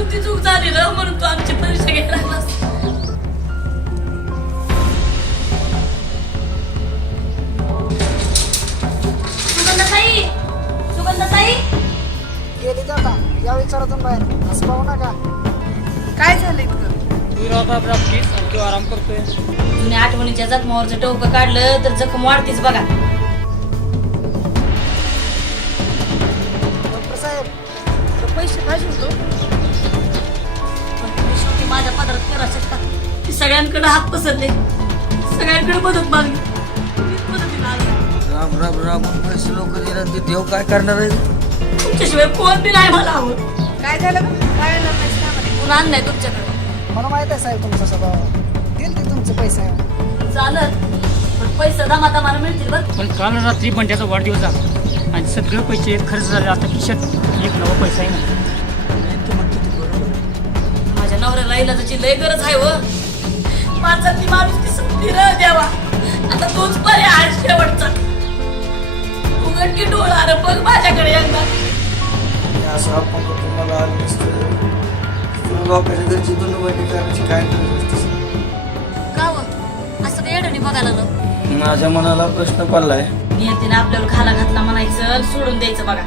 कोणती चूक झाली र म्हणून तू आमची परीक्षा घ्यायला लागलास. सुगंधाताई, सुगंधाताई गेली जाता या विचारातून बाहेर असं पाहू नका. काय झालं इतकं? तू राहता प्लीज आणि तू आराम करतोय. जुन्या आठवणीच्या जखमावरचं टोकं काढलं तर जखम वाढतीच बघा. डॉक्टर साहेब तर पैसे पाहिजे होतो. पण तुम्ही शेवटी माझ्या पदरात करा शकता की सगळ्यांकडे हात पसरले, सगळ्यांकडे मदत मागली, तुम्हीच मदतीला आले. राम राम राम पैसे लोक दिला ते देव काय करणार आहे? तुमच्याशिवाय कोण बी नाही मला आवड. काय झालं गं? काय आलं पैसे आम्हाला? कोण आणलाय तुमच्याकडे? मला माहित आहे साहेब तुमचा स्वभाव. देईल ते तुमचे पैसे. चालत पण पैसे दमादमाला मिळतील बरं. पण काल रात्री बंड्याचा वाढदिवस झाला आणि सगळे पैसे खर्च झाले. आता खिशात एक नवा पैसा आहे ना. माझ्या नवऱ्याला इलाजाची लय गरज आहे व. माझा ती माणूस की सुट्टी र द्यावा. आता तोच पर्याय आहे शेवटचा. उघड की डोळा रे बघ माझ्याकडे एकदा. असं आपण तुम्हाला लोकांच्या घरची दुनिया करायची काय का व असं काय येडणी बघायला लागलं. माझ्या मनाला प्रश्न पडलाय. नियतीने आपल्याला खाला घातला म्हणायचं सोडून द्यायचं बघा.